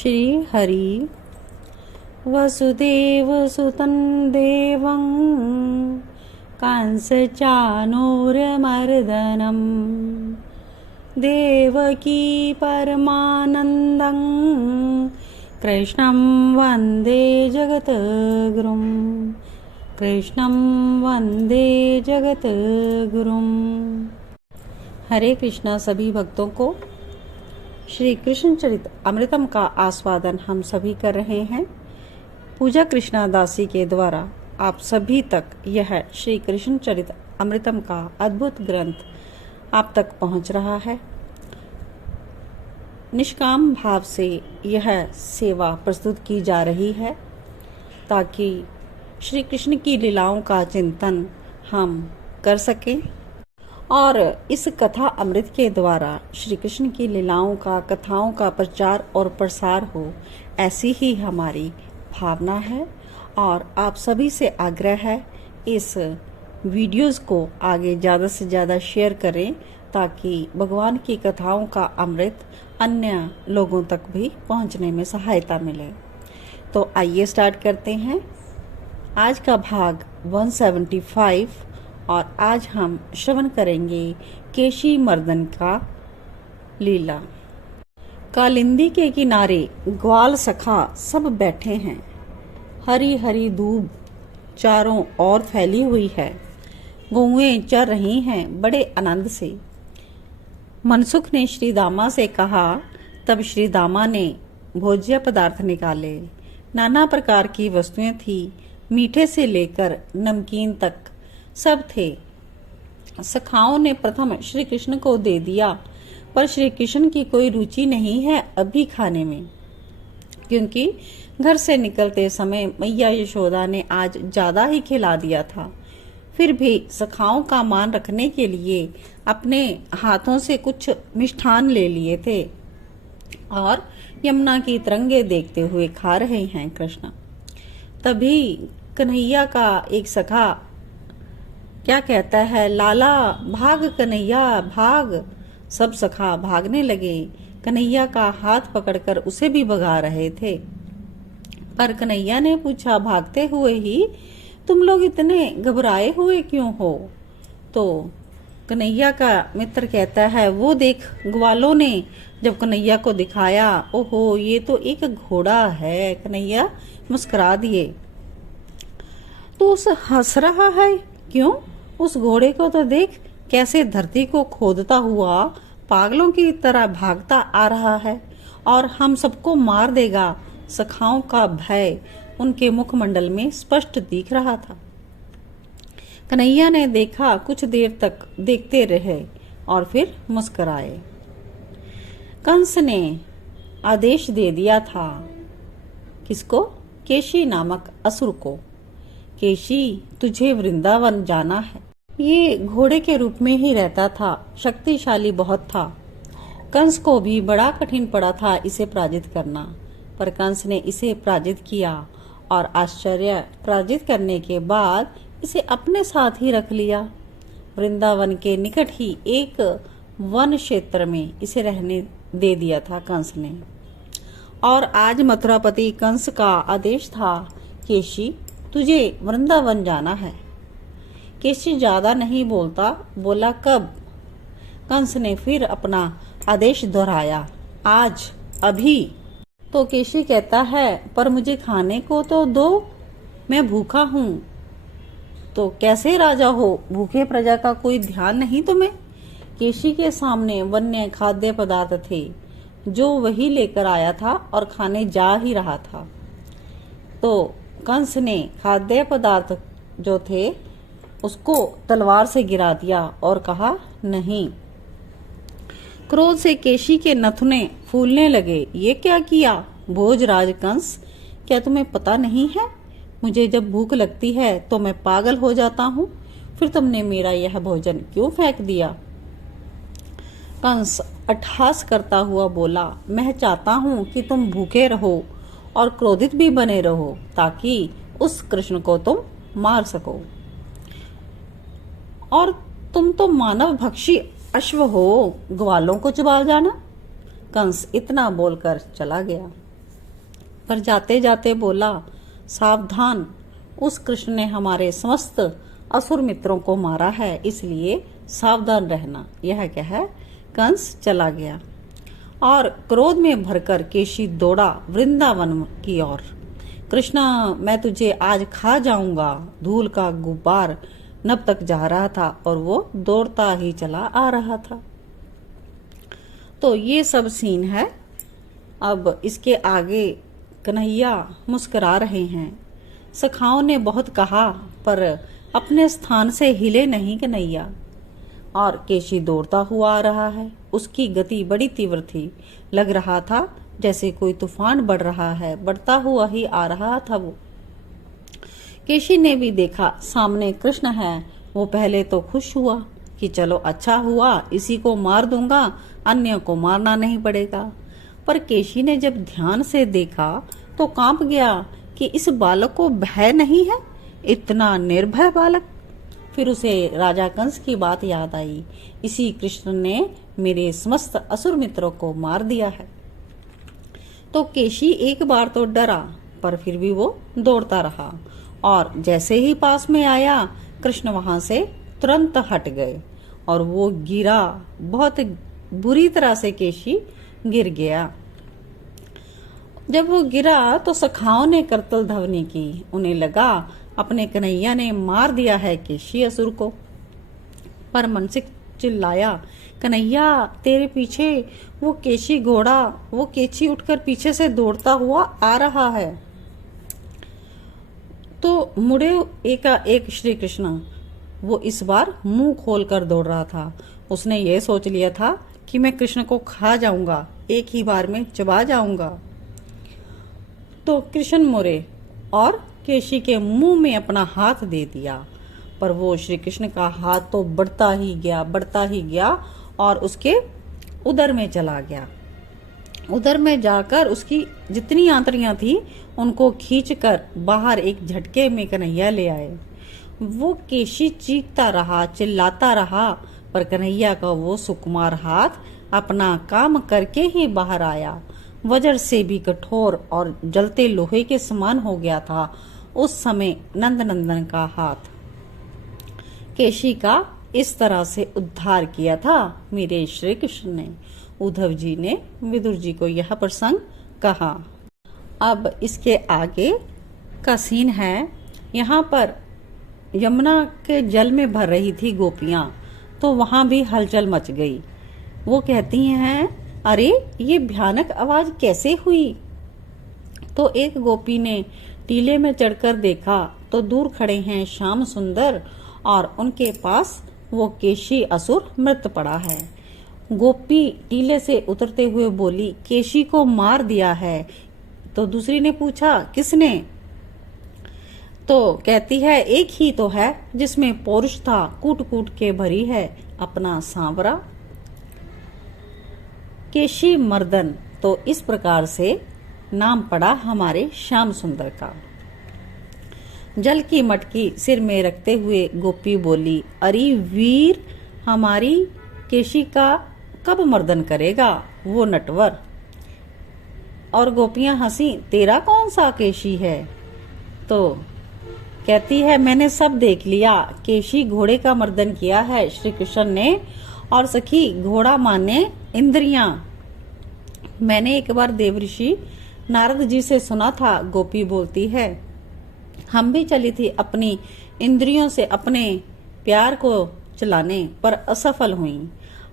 श्री हरि वसुदेवसुतं देवं कंसचाणूरमर्दनं देवकी परमानन्दं कृष्णं वन्दे जगद्गुरुं कृष्णं वन्दे जगद्गुरुं। हरे कृष्णा। सभी भक्तों को श्री कृष्ण चरित अमृतम का आस्वादन हम सभी कर रहे हैं। पूजा कृष्णा दासी के द्वारा आप सभी तक यह श्री कृष्ण चरित अमृतम का अद्भुत ग्रंथ आप तक पहुंच रहा है। निष्काम भाव से यह सेवा प्रस्तुत की जा रही है ताकि श्री कृष्ण की लीलाओं का चिंतन हम कर सकें और इस कथा अमृत के द्वारा श्री कृष्ण की लीलाओं का, कथाओं का प्रचार और प्रसार हो, ऐसी ही हमारी भावना है। और आप सभी से आग्रह है इस वीडियोस को आगे ज़्यादा से ज़्यादा शेयर करें ताकि भगवान की कथाओं का अमृत अन्य लोगों तक भी पहुंचने में सहायता मिले। तो आइए स्टार्ट करते हैं। आज का भाग 175 और आज हम श्रवण करेंगे केशी मर्दन का लीला। कालिंदी के किनारे ग्वाल सखा सब बैठे हैं। हरी हरी धूप चारों ओर फैली हुई है। गौएं चर रही हैं बड़े आनंद से। मनसुख ने श्री दामा से कहा, तब श्री दामा ने भोज्य पदार्थ निकाले। नाना प्रकार की वस्तुएं थी, मीठे से लेकर नमकीन तक सब थे। सखाओं ने प्रथम श्री कृष्ण को दे दिया, पर श्री कृष्ण की कोई रुचि नहीं है अभी खाने में, क्योंकि घर से निकलते समय मैया यशोदा ने आज ज्यादा ही खिला दिया था। फिर भी सखाओं का मान रखने के लिए अपने हाथों से कुछ मिष्ठान ले लिए थे और यमुना की तरंगे देखते हुए खा रहे हैं कृष्ण। तभी कन्हैया का एक सखा क्या कहता है, लाला भाग कन्हैया भाग। सब सखा भागने लगे। कन्हैया का हाथ पकड़कर उसे भी भगा रहे थे, पर कन्हैया ने पूछा, भागते हुए ही तुम लोग इतने घबराए हुए क्यों हो? तो कन्हैया का मित्र कहता है, वो देख ग्वालों ने जब कन्हैया को दिखाया, ओहो ये तो एक घोड़ा है। कन्हैया मुस्कुरा दिए। तो उस हंस रहा है क्यों? उस घोड़े को तो देख कैसे धरती को खोदता हुआ पागलों की तरह भागता आ रहा है और हम सबको मार देगा। सखाओं का भय उनके मुखमंडल में स्पष्ट दिख रहा था। कन्हैया ने देखा, कुछ देर तक देखते रहे और फिर मुस्कुराए। कंस ने आदेश दे दिया था। किसको? केशी नामक असुर को, केशी तुझे वृंदावन जाना है। ये घोड़े के रूप में ही रहता था, शक्तिशाली बहुत था। कंस को भी बड़ा कठिन पड़ा था इसे पराजित करना, पर कंस ने इसे पराजित किया और आश्चर्य पराजित करने के बाद इसे अपने साथ ही रख लिया। वृंदावन के निकट ही एक वन क्षेत्र में इसे रहने दे दिया था कंस ने। और आज मथुरापति कंस का आदेश था, केशी तुझे वृंदावन जाना है। केशी ज्यादा नहीं बोलता, बोला कब? कंस ने फिर अपना आदेश दोहराया, आज, अभी। तो केशी कहता है, पर मुझे खाने को तो दो, मैं भूखा हूँ। तो कैसे राजा हो, भूखे प्रजा का कोई ध्यान नहीं तुम्हें? केशी के सामने वन्य खाद्य पदार्थ थे जो वही लेकर आया था और खाने जा ही रहा था। तो कंस ने खाद्य पदार्थ जो थे उसको तलवार से गिरा दिया और कहा, नहीं। क्रोध से केशी के नथुने फूलने लगे। ये क्या किया भोजराज कंस? क्या तुम्हें पता नहीं है, मुझे जब भूख लगती है तो मैं पागल हो जाता हूँ, फिर तुमने मेरा यह भोजन क्यों फेंक दिया? कंस अट्टहास करता हुआ बोला, मैं चाहता हूँ कि तुम भूखे रहो और क्रोधित भी बने रहो ताकि उस कृष्ण को तुम मार सको। और तुम तो मानव भक्षी अश्व हो, ग्वालों को चबा जाना। कंस इतना बोलकर चला गया। पर जाते जाते बोला, सावधान, उस कृष्ण ने हमारे समस्त असुर मित्रों को मारा है, इसलिए सावधान रहना। यह कह कंस चला गया और क्रोध में भरकर केशी दौड़ा वृंदावन की ओर। कृष्णा, मैं तुझे आज खा जाऊंगा, धूल का गुब्बार नभ तक जा रहा था और वो दौड़ता ही चला आ रहा था। तो ये सब सीन है। अब इसके आगे कन्हैया मुस्कुरा रहे हैं। सखाओं ने बहुत कहा पर अपने स्थान से हिले नहीं कन्हैया। और केशी दौड़ता हुआ आ रहा है। उसकी गति बड़ी तीव्र थी। लग रहा था जैसे कोई तूफान बढ़ रहा है, बढ़ता हुआ ही आ रहा था वो। केशी ने भी देखा सामने कृष्ण है। वो पहले तो खुश हुआ कि चलो अच्छा हुआ, इसी को मार दूंगा, अन्य को मारना नहीं पड़ेगा। पर केशी ने जब ध्यान से देखा तो कांप गया कि इस बालक को भय नहीं है, इतना निर्भय बालक। फिर उसे राजा कंस की बात याद आई, इसी कृष्ण ने मेरे समस्त असुर मित्रों को मार दिया है। तो केशी एक बार तो डरा, पर फिर भी वो दौड़ता रहा और जैसे ही पास में आया कृष्ण वहां से तुरंत हट गए और वो गिरा। बहुत बुरी तरह से केशी गिर गया। जब वो गिरा तो सखाओं ने करतल ध्वनि की। उन्हें लगा अपने कन्हैया ने मार दिया है केशी असुर को। पर मनसिक चिल्लाया, कन्हैया तेरे पीछे वो केशी घोड़ा, वो केशी उठकर पीछे से दौड़ता हुआ आ रहा है। तो मुड़े एक श्री कृष्ण। वो इस बार मुंह खोलकर दौड़ रहा था। उसने ये सोच लिया था कि मैं कृष्ण को खा जाऊंगा, एक ही बार में चबा जाऊंगा। तो कृष्ण मुड़े और केशी के मुंह में अपना हाथ दे दिया। पर वो श्री कृष्ण का हाथ तो बढ़ता ही गया और उसके उदर में चला गया। उदर में जाकर उसकी जितनी आंतड़ियां थी उनको खींचकर बाहर एक झटके में कन्हैया ले आए। वो केशी चीखता रहा, चिल्लाता रहा, पर कन्हैया का वो सुकुमार हाथ अपना काम करके ही बाहर आया। वज्र से भी कठोर और जलते लोहे के समान हो गया था उस समय नंदनंदन का हाथ। केशी का इस तरह से उद्धार किया था मेरे श्री कृष्ण ने। उद्धव जी ने विदुर जी को यह प्रसंग कहा। अब इसके आगे का सीन है। यहाँ पर यमुना के जल में भर रही थी गोपियां, तो वहां भी हलचल मच गई। वो कहती हैं, अरे ये भयानक आवाज कैसे हुई? तो एक गोपी ने टीले में चढ़कर देखा तो दूर खड़े हैं श्याम सुंदर और उनके पास वो केशी असुर मृत पड़ा है। गोपी टीले से उतरते हुए बोली, केशी को मार दिया है। तो दूसरी ने पूछा, किसने? तो कहती है, एक ही तो है जिसमें पौरुष था, कूट कूट के भरी है अपना सांवरा। केशी मर्दन। तो इस प्रकार से नाम पड़ा हमारे श्याम सुंदर का। जल की मटकी सिर में रखते हुए गोपी बोली, अरे वीर, हमारी केशी का कब मर्दन करेगा वो नटवर? और गोपियां हंसी, तेरा कौन सा केशी है? तो कहती है, मैंने सब देख लिया, केशी घोड़े का मर्दन किया है श्री कृष्ण ने। और सखी, घोड़ा माने इंद्रियां। मैंने एक बार देवऋषि नारद जी से सुना था, गोपी बोलती है, हम भी चली थी अपनी इंद्रियों से अपने प्यार को चलाने, पर असफल हुई।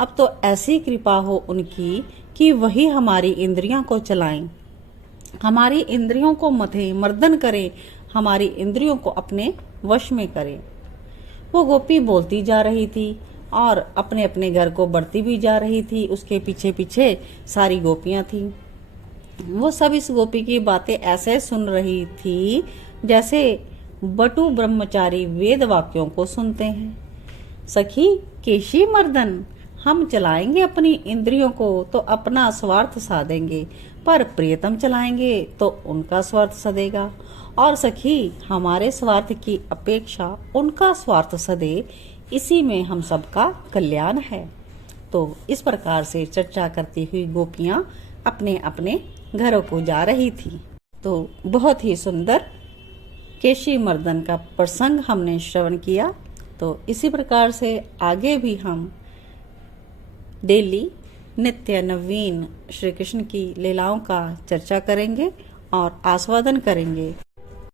अब तो ऐसी कृपा हो उनकी कि वही हमारी इंद्रियों को चलाएं, हमारी इंद्रियों को मथे मर्दन करें, हमारी इंद्रियों को अपने वश में करें। वो गोपी बोलती जा रही थी और अपने अपने घर को बढ़ती भी जा रही थी। उसके पीछे पीछे सारी गोपियां थी। वो सब इस गोपी की बातें ऐसे सुन रही थी जैसे बटु ब्रह्मचारी वेद वाक्यों को सुनते हैं। सखी, केशी मर्दन, हम चलाएंगे अपनी इंद्रियों को तो अपना स्वार्थ साधेंगे, पर प्रियतम चलाएंगे तो उनका स्वार्थ सदेगा। और सखी, हमारे स्वार्थ की अपेक्षा उनका स्वार्थ सदे, इसी में हम सबका कल्याण है। तो इस प्रकार से चर्चा करती हुई गोपियां अपने अपने घरों को जा रही थी। तो बहुत ही सुंदर केशी मर्दन का प्रसंग हमने श्रवण किया। तो इसी प्रकार से आगे भी हम डेली नित्य नवीन श्री कृष्ण की लीलाओं का चर्चा करेंगे और आस्वादन करेंगे।